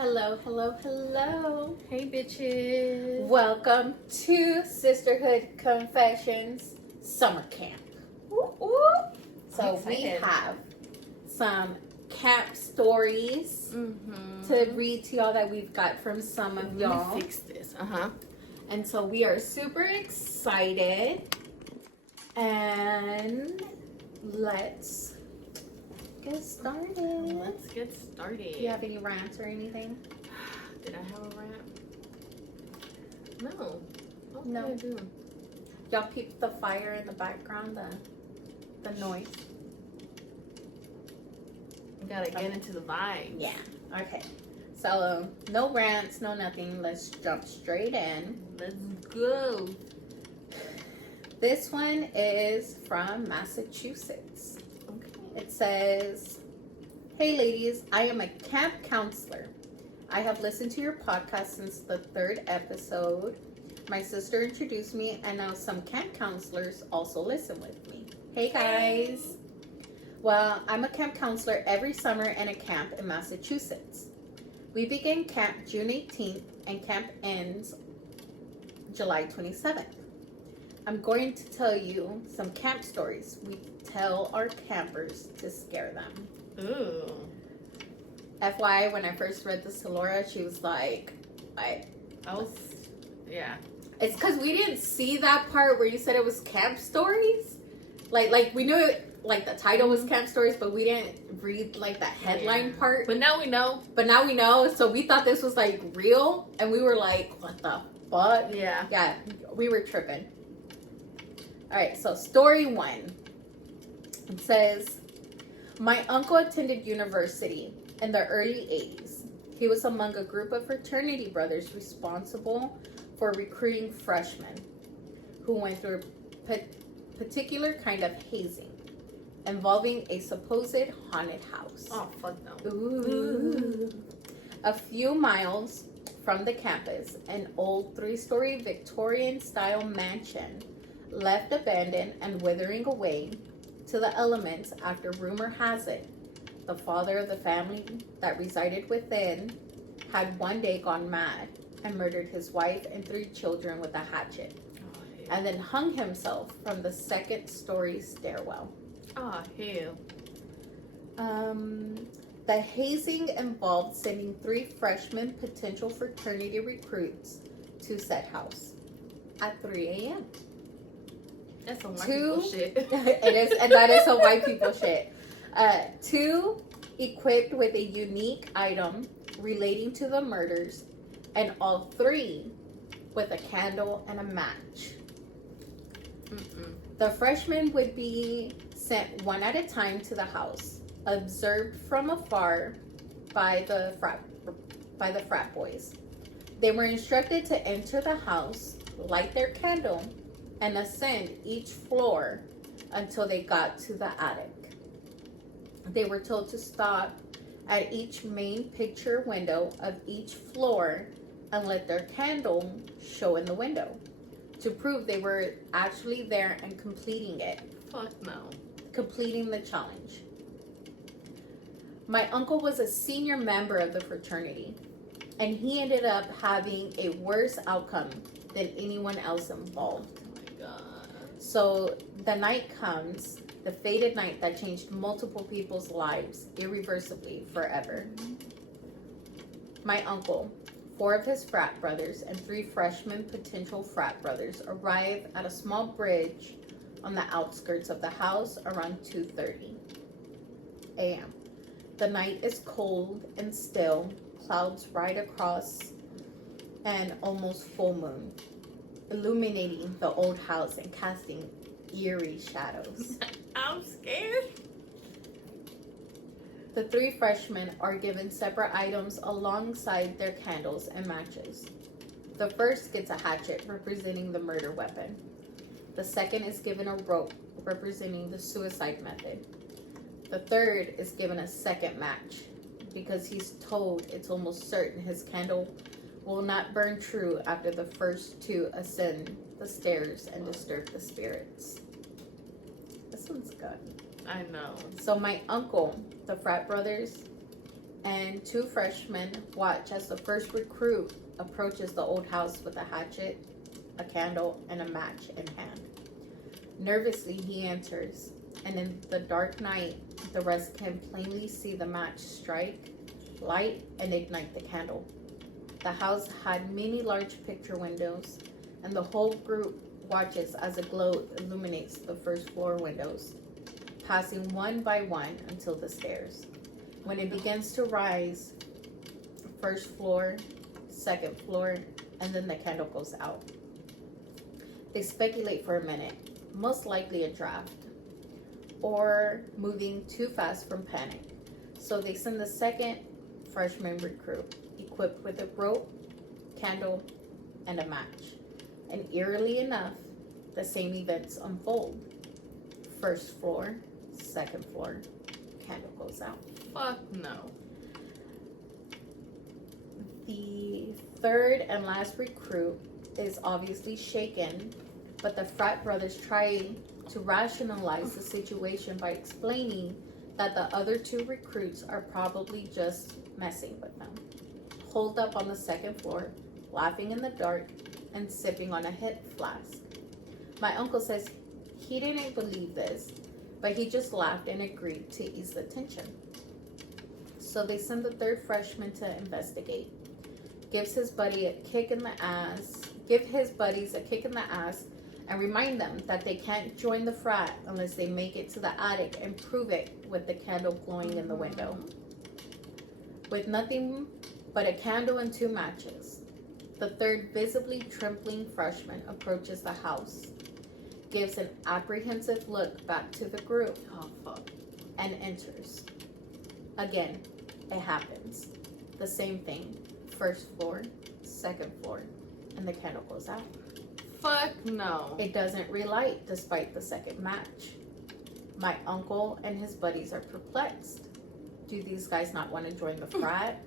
Hello, hello, hello. Hey, bitches. Welcome to Sisterhood Confessions Summer Camp. Ooh, ooh. So we have some camp stories to read to y'all that we've got from some of y'all. Let me fix this. And so we are super excited. And let's get started. Let's get started. Do you have any rants or anything? Did I have a rant? No. What No. did I do? Y'all peep the fire in the background, the noise. We gotta get into the vibe. Yeah. Okay. So no rants, no nothing. Let's jump straight in. Let's go. This one is from Massachusetts. Okay. It says, "Hey ladies, I am a camp counselor. I have listened to your podcast since the 3rd episode. My sister introduced me, and now some camp counselors also listen with me. Hey guys. Well, I'm a camp counselor every summer in a camp in Massachusetts. We begin camp June 18th and camp ends July 27th. I'm going to tell you some camp stories we tell our campers to scare them." Ooh. FYI, when I first read this to Laura, she was like, Yeah. It's because we didn't see that part where you said it was camp stories. Like we knew it, like the title was camp stories, but we didn't read like that headline part. But now we know. So we thought this was like real, and we were like, what the fuck? Yeah. Yeah, we were tripping. All right, so story 1. It says, my uncle attended university in the early 80s. He was among a group of fraternity brothers responsible for recruiting freshmen who went through a particular kind of hazing involving a supposed haunted house. Oh, fuck no. Ooh. A few miles from the campus, an old 3-story Victorian-style mansion left abandoned and withering away to the elements after, rumor has it, the father of the family that resided within had one day gone mad and murdered his wife and 3 children with a hatchet, and then hung himself from the 2nd-story stairwell. Oh, hell. The hazing involved sending 3 freshman potential fraternity recruits to said house at 3 a.m. That's some white people shit. It is, and that is some white people shit. 2 equipped with a unique item relating to the murders, and all 3 with a candle and a match. The freshmen would be sent one at a time to the house, observed from afar by the frat boys. They were instructed to enter the house, light their candle, and ascend each floor until they got to the attic. They were told to stop at each main picture window of each floor and let their candle show in the window to prove they were actually there and completing it. Fuck no. Completing the challenge. My uncle was a senior member of the fraternity, and he ended up having a worse outcome than anyone else involved. So the night comes, the fated night that changed multiple people's lives irreversibly forever. My uncle, 4 of his frat brothers, and 3 freshman potential frat brothers arrive at a small bridge on the outskirts of the house around 2:30 a.m. The night is cold and still, clouds right across, and almost full moon, illuminating the old house and casting eerie shadows. I'm scared. The 3 freshmen are given separate items alongside their candles and matches. The first gets a hatchet representing the murder weapon. The second is given a rope representing the suicide method. The third is given a second match because he's told it's almost certain his candle will not burn true after the first 2 ascend the stairs and disturb the spirits. This one's good. I know. So my uncle, the frat brothers, and two freshmen watch as the first recruit approaches the old house with a hatchet, a candle, and a match in hand. Nervously, he enters, and in the dark night, the rest can plainly see the match strike, light, and ignite the candle. The house had many large picture windows, and the whole group watches as a glow illuminates the first floor windows, passing one by one until the stairs. When it begins to rise, first floor, second floor, and then the candle goes out. They speculate for a minute, most likely a draft, or moving too fast from panic. So they send the second freshman recruit, equipped with a rope, candle, and a match. And eerily enough, the same events unfold. First floor, second floor, candle goes out. Fuck no. The third and last recruit is obviously shaken, but the frat brothers try to rationalize the situation by explaining that the other two recruits are probably just messing with them. Holed up on the second floor, laughing in the dark, and sipping on a hip flask. My uncle says he didn't believe this, but he just laughed and agreed to ease the tension. So they send the third freshman to investigate. Give his buddies a kick in the ass, and remind them that they can't join the frat unless they make it to the attic and prove it with the candle glowing in the window. With nothing but a candle and two matches, the third visibly trembling freshman approaches the house, gives an apprehensive look back to the group, Oh, fuck. and enters. Again, it happens. The same thing. First floor, second floor, and the candle goes out. Fuck no. It doesn't relight despite the second match. My uncle and his buddies are perplexed. Do these guys not want to join the frat?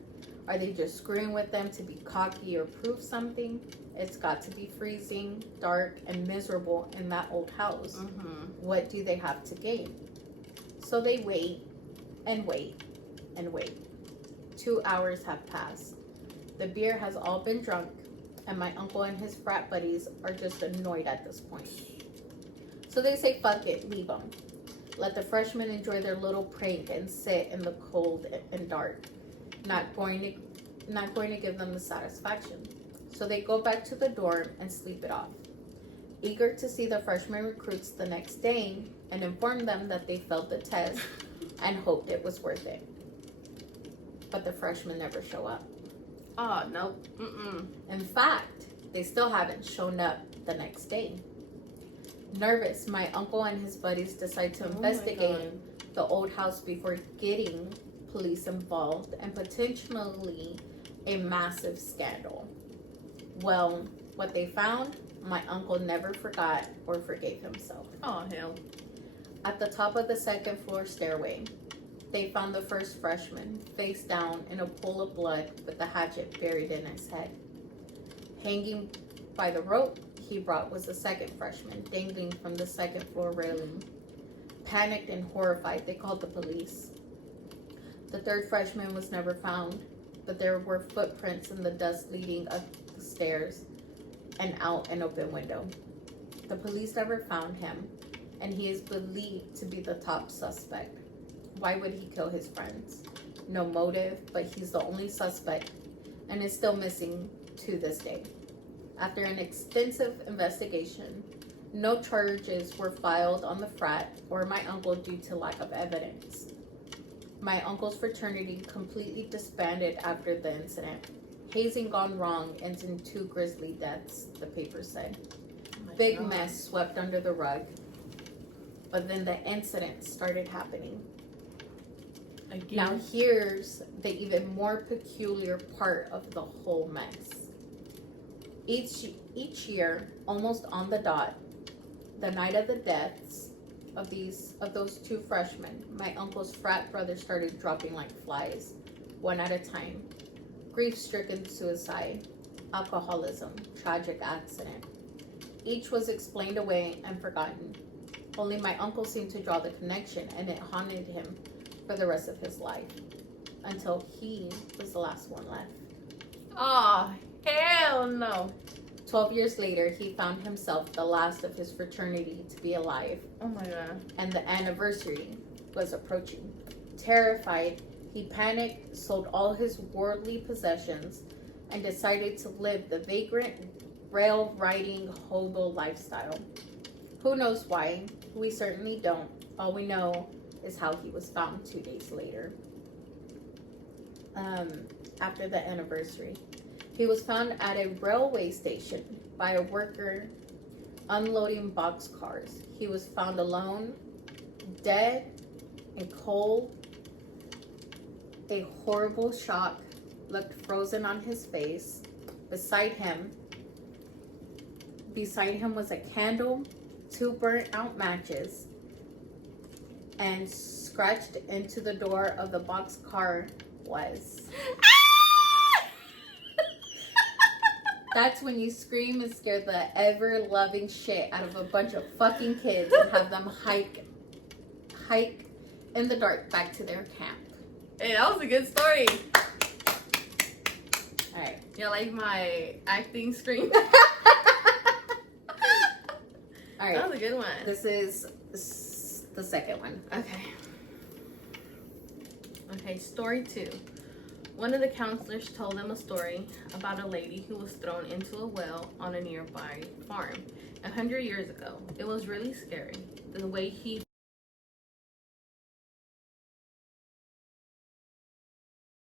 Are they just screwing with them to be cocky or prove something? It's got to be freezing, dark, and miserable in that old house. What do they have to gain? So they wait and wait and wait. 2 hours have passed. The beer has all been drunk, and my uncle and his frat buddies are just annoyed at this point. So they say, fuck it, leave them. Let the freshmen enjoy their little prank and sit in the cold and dark. Not going to give them the satisfaction. So they go back to the dorm and sleep it off. Eager to see the freshman recruits the next day and inform them that they failed the test and hoped it was worth it. But the freshmen never show up. Oh, no. In fact, they still haven't shown up the next day. Nervous, my uncle and his buddies decide to investigate the old house before getting police involved and potentially a massive scandal. Well, what they found, my uncle never forgot or forgave himself. Oh, hell. At the top of the second floor stairway, they found the first freshman face down in a pool of blood with the hatchet buried in his head. Hanging by the rope he brought was the second freshman, dangling from the second floor railing. Panicked and horrified, they called the police. The third freshman was never found, but there were footprints in the dust leading up the stairs and out an open window. The police never found him, and he is believed to be the top suspect. Why would he kill his friends? No motive, but he's the only suspect and is still missing to this day. After an extensive investigation, no charges were filed on the frat or my uncle due to lack of evidence. My uncle's fraternity completely disbanded after the incident. Hazing gone wrong ends in 2 grisly deaths, the paper said. Big mess swept under the rug. But then the incident started happening. Again. Now here's the even more peculiar part of the whole mess. Each year, almost on the dot, the night of the deaths of those 2 freshmen, my uncle's frat brothers started dropping like flies, one at a time. Grief-stricken suicide, alcoholism, tragic accident. Each was explained away and forgotten. Only my uncle seemed to draw the connection, and it haunted him for the rest of his life. until he was the last one left. Oh, hell no. 12 years later, he found himself the last of his fraternity to be alive, Oh my god. and the anniversary was approaching. Terrified, he panicked, sold all his worldly possessions, and decided to live the vagrant, rail-riding hobo lifestyle. Who knows why? We certainly don't. All we know is how he was found 2 days later. After the anniversary, he was found at a railway station by a worker unloading boxcars. He was found alone, dead, and cold. A horrible shock looked frozen on his face. Beside him was a candle, 2 burnt out matches, and scratched into the door of the boxcar was. That's when you scream and scare the ever-loving shit out of a bunch of fucking kids and have them hike in the dark back to their camp. Hey, that was a good story. Alright. You like my acting scream? Alright. That was a good one. This is the second one. Okay. Okay, story 2. One of the counselors told them a story about a lady who was thrown into a well on a nearby farm 100 years ago. It was really scary. The way he